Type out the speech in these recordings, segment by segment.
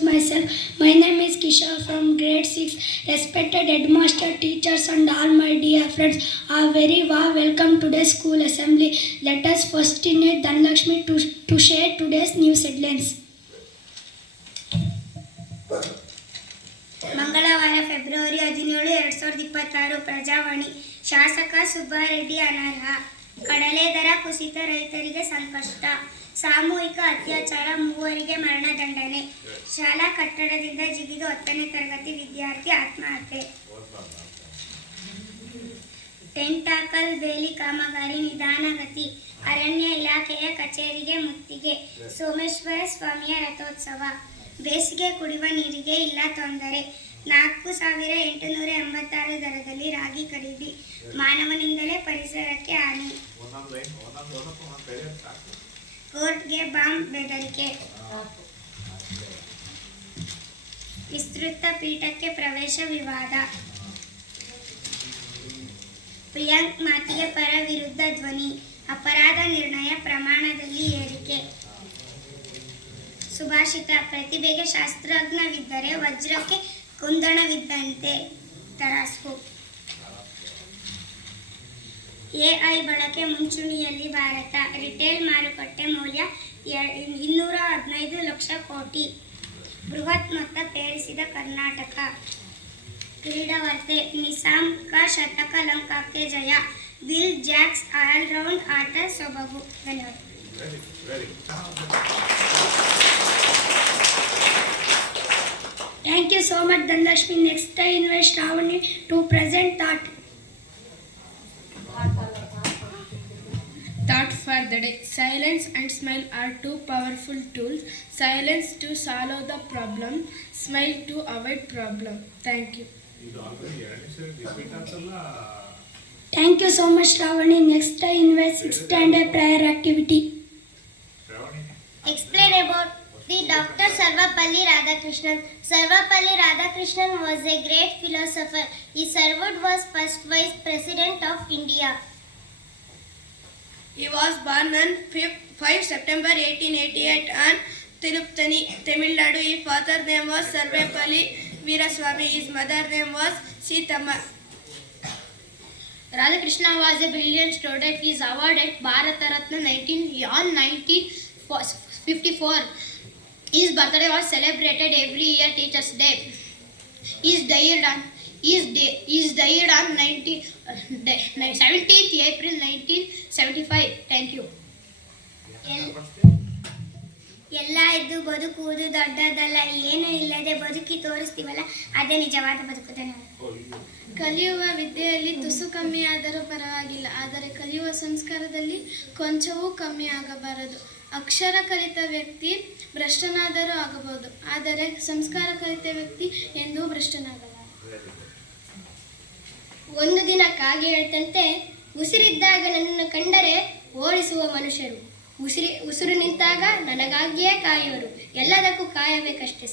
Myself, my name is Kishore from grade 6. Respected headmaster, teachers and all my dear friends, a very warm welcome to the school assembly. Let us first invite Dhanlakshmi to share today's news headlines. ಮಂಗಳವಾರ February 17, 2026 Prajavani. ಶಾಸಕ ಸುಬ್ಬಾರೆಡ್ಡಿ ಅನರ್ಹ. ಕಡಲೆ ದರ ಕುಸಿತ, ರೈತರಿಗೆ ಸಂಕಷ್ಟ. ಸಾಮೂಹಿಕ ಅತ್ಯಾಚಾರ, 3 ಮರಣದಂಡನೆ. ಶಾಲಾ ಕಟ್ಟಡದಿಂದ ಜಿಗಿದು 10ನೇ ತರಗತಿ ವಿದ್ಯಾರ್ಥಿ ಆತ್ಮಹತ್ಯೆ. ಟೆಂಟಾಕಲ್ ಬೇಲಿ ಕಾಮಗಾರಿ ನಿಧಾನಗತಿ. ಅರಣ್ಯ ಇಲಾಖೆಯ ಕಚೇರಿಗೆ ಮುತ್ತಿಗೆ. ಸೋಮೇಶ್ವರ ಸ್ವಾಮಿಯ ರಥೋತ್ಸವ. ಬೇಸಿಗೆ ಕುಡಿಯುವ ನೀರಿಗೆ ಇಲ್ಲ ತೊಂದರೆ. 4,886 ದರದಲ್ಲಿ ರಾಗಿ ಖರೀದಿ. ಮಾನವನಿಂದಲೇ ಪರಿಸರಕ್ಕೆ ಹಾನಿ. ಕೋರ್ಟ್ಗೆ ಬಾಂಬ್ ಬೆದರಿಕೆ. ವಿಸ್ತೃತ ಪೀಠಕ್ಕೆ ಪ್ರವೇಶ ವಿವಾದ. ಪ್ರಿಯಾಂಕ್ ಮಾತಿಗೆ ಪರ ವಿರುದ್ಧ ಧ್ವನಿ. ಅಪರಾಧ ನಿರ್ಣಯ ಪ್ರಮಾಣದಲ್ಲಿ ಏರಿಕೆ. ಸುಭಾಷಿತ: ಪ್ರತಿಭೆಗೆ ಶಾಸ್ತ್ರಜ್ಞವಿದ್ದರೆ ವಜ್ರಕ್ಕೆ ಕುಂದಣವಿದ್ದಂತೆ. ತರಾಸು. ಎಐ ಬಳಕೆ ಮುಂಚೂಣಿಯಲ್ಲಿ ಭಾರತ. ರಿಟೇಲ್ ಮಾರುಕಟ್ಟೆ ಮೌಲ್ಯ 215 ಲಕ್ಷ ಕೋಟಿ. ಬೃಹತ್ ಮೊತ್ತ ಪೇರಿಸಿದ ಕರ್ನಾಟಕ. ಕ್ರೀಡಾ ವಾರ್ತೆ. ನಿಸಾಮ್ ಕಾ ಶತಕ, ಲಂಕಾಕ್ಕೆ ಜಯ. ವಿಲ್ ಜಾಕ್ಸ್ ಆಲ್ರೌಂಡ್ ಆಟ ಸೊಬಗು. ಧನ್ಯವಾದ. Thank you so much, Dhanlakshmi. Next, I invite Shravani to present thought. Thought for the day. Silence and smile are two powerful tools. Silence to solve the problem, smile to avoid problem. Thank you. Thank you so much, Shravani. Next, I invite 6th standard prayer activity. Explain about the Dr. Sarvapalli Radhakrishnan. Sarvapalli Radhakrishnan was a great philosopher. He served was first Vice President of India. He was born on 5 September 1888 on Tirupati, Tamil Nadu. His father's name was Sarvapalli Veeraswamy. His mother's name was Sitama. Radhakrishna was a brilliant student. He is awarded Bharata Ratna 1954. His birthday was celebrated every year, Teachers' Day. He is died on 17th April 1975. Thank you. ಎಲ್ಲ ಇದ್ದು ಬದುಕುವುದು ದೊಡ್ಡದಲ್ಲ. ಏನು ಇಲ್ಲದೆ ಬದುಕಿ ತೋರಿಸ್ತೀವಲ್ಲ, ಅದೇ ನಿಜವಾದ ಬದುಕು. ಕಲಿಯುವ ವಿದ್ಯೆಯಲ್ಲಿ ತುಸು ಕಮ್ಮಿ ಆದರೂ ಪರವಾಗಿಲ್ಲ, ಆದರೆ ಕಲಿಯುವ ಸಂಸ್ಕಾರದಲ್ಲಿ ಕೊಂಚವೂ ಕಮ್ಮಿ ಆಗಬಾರದು. ಅಕ್ಷರ ಕಲಿತ ವ್ಯಕ್ತಿ ಭ್ರಷ್ಟನಾದರೂ ಆಗಬಹುದು, ಆದರೆ ಸಂಸ್ಕಾರ ಕಲಿತ ವ್ಯಕ್ತಿ ಎಂದೂ ಭ್ರಷ್ಟನಾಗಲ್ಲ. ಒಂದು ದಿನ ಕಾಗೆ ಹೇಳ್ತಂತೆ, ಉಸಿರಿದ್ದಾಗ ನನ್ನನ್ನು ಕಂಡರೆ ಓಡಿಸುವ ಮನುಷ್ಯರು, ಉಸಿರು ನಿಂತಾಗ ನನಗಾಗಿಯೇ ಕಾಯುವರು. ಎಲ್ಲದಕ್ಕೂ ಕಾಯಬೇಕಷ್ಟೇ.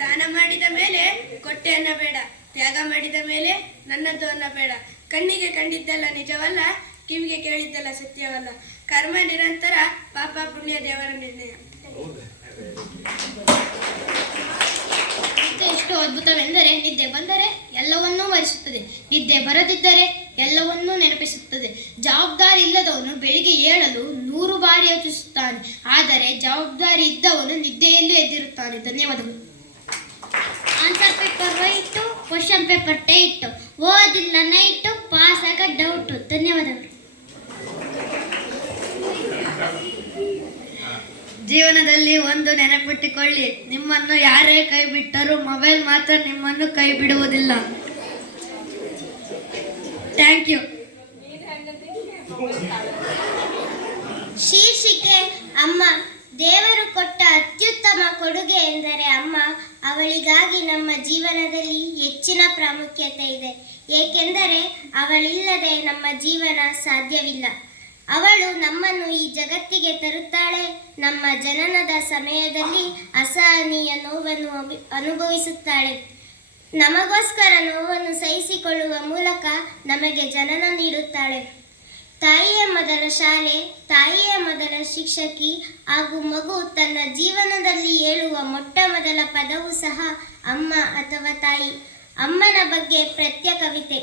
ದಾನ ಮಾಡಿದ ಮೇಲೆ ಕೊಟ್ಟೆ ಅನ್ನಬೇಡ, ತ್ಯಾಗ ಮಾಡಿದ ಮೇಲೆ ನನ್ನದು ಅನ್ನಬೇಡ. ಕಣ್ಣಿಗೆ ಕಂಡಿದ್ದಲ್ಲ ನಿಜವಲ್ಲ, ಕಿವಿಗೆ ಕೇಳಿದ್ದಲ್ಲ ಸತ್ಯವಲ್ಲ. ಕರ್ಮ ನಿರಂತರ, ಪಾಪ ಪುಣ್ಯ ದೇವರ ನಿರ್ಣಯ. ನಿದ್ದೆ ಎಷ್ಟು ಅದ್ಭುತವೆಂದರೆ, ನಿದ್ದೆ ಬಂದರೆ ಎಲ್ಲವನ್ನೂ ವರಿಸುತ್ತದೆ, ನಿದ್ದೆ ಬರದಿದ್ದರೆ ಎಲ್ಲವನ್ನೂ ನೆನಪಿಸುತ್ತದೆ. ಜವಾಬ್ದಾರಿ ಇಲ್ಲದವನು ಬೆಳಿಗ್ಗೆ ಏಳಲು 100 ಬಾರಿ ಯೋಚಿಸುತ್ತಾನೆ, ಆದರೆ ಜವಾಬ್ದಾರಿ ಇದ್ದವನು ನಿದ್ದೆಯಲ್ಲೂ ಎದ್ದಿರುತ್ತಾನೆ. ಧನ್ಯವಾದಗಳು. Answer paper white, question paper tight. ಓದಿಲ್ಲ ನೈಟು, ಪಾಸ್ ಆಗ ಡೌಟು. ಧನ್ಯವಾದಗಳು. ಜೀವನದಲ್ಲಿ ಒಂದು ನೆನಪಿಟ್ಟುಕೊಳ್ಳಿ, ನಿಮ್ಮನ್ನು ಯಾರೇ ಕೈ ಬಿಟ್ಟರೂ ಮೊಬೈಲ್ ಮಾತ್ರ ನಿಮ್ಮನ್ನು ಕೈ ಬಿಡುವುದಿಲ್ಲ. Thank you. ಶೀರ್ಷಿಕೆ: ಅಮ್ಮ. ದೇವರು ಕೊಟ್ಟ ಅತ್ಯುತ್ತಮ ಕೊಡುಗೆ ಎಂದರೆ ಅಮ್ಮ. ಅವಳಿಗಾಗಿ ನಮ್ಮ ಜೀವನದಲ್ಲಿ ಹೆಚ್ಚಿನ ಪ್ರಾಮುಖ್ಯತೆ ಇದೆ, ಏಕೆಂದರೆ ಅವಳಿಲ್ಲದೆ ನಮ್ಮ ಜೀವನ ಸಾಧ್ಯವಿಲ್ಲ. ಅವಳು ನಮ್ಮನ್ನು ಈ ಜಗತ್ತಿಗೆ ತರುತ್ತಾಳೆ. ನಮ್ಮ ಜನನದ ಸಮಯದಲ್ಲಿ ಅಸಹನೀಯ ನೋವನ್ನು ಅನುಭವಿಸುತ್ತಾಳೆ. ನಮಗೋಸ್ಕರ ನೋವನ್ನು ಸಹಿಸಿಕೊಳ್ಳುವ ಮೂಲಕ ನಮಗೆ ಜನನ ನೀಡುತ್ತಾಳೆ. ತಾಯಿಯೇ ಮೊದಲ ಶಾಲೆ, ತಾಯಿಯೇ ಶಿಕ್ಷಕಿ ಹಾಗೂ ಮಗು ತನ್ನ ಜೀವನದಲ್ಲಿ ಹೇಳುವ ಮೊಟ್ಟ ಮೊದಲ ಪದವು ಸಹ ಅಮ್ಮ ಅಥವಾ ತಾಯಿ. ಅಮ್ಮನ ಬಗ್ಗೆ ಪದ್ಯ ಕವಿತೆ.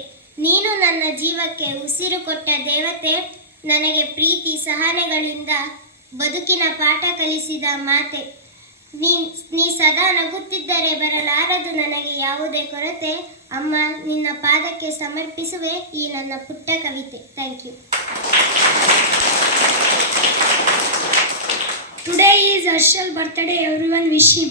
ನೀನು ನನ್ನ ಜೀವಕ್ಕೆ ಉಸಿರು ಕೊಟ್ಟ ದೇವತೆ, ನನಗೆ ಪ್ರೀತಿ ಸಹನೆಗಳಿಂದ ಬದುಕಿನ ಪಾಠ ಕಲಿಸಿದ ಮಾತೆ. ನೀ ಸದಾ ನಗುತ್ತಿದ್ದರೆ ಬರಲಾರದು ನನಗೆ ಯಾವುದೇ ಕೊರತೆ. ಅಮ್ಮ, ನಿನ್ನ ಪಾದಕ್ಕೆ ಸಮರ್ಪಿಸುವೆ ಈ ನನ್ನ ಪುಟ್ಟ ಕವಿತೆ. Thank you. Today is Harshal birthday. Everyone wish him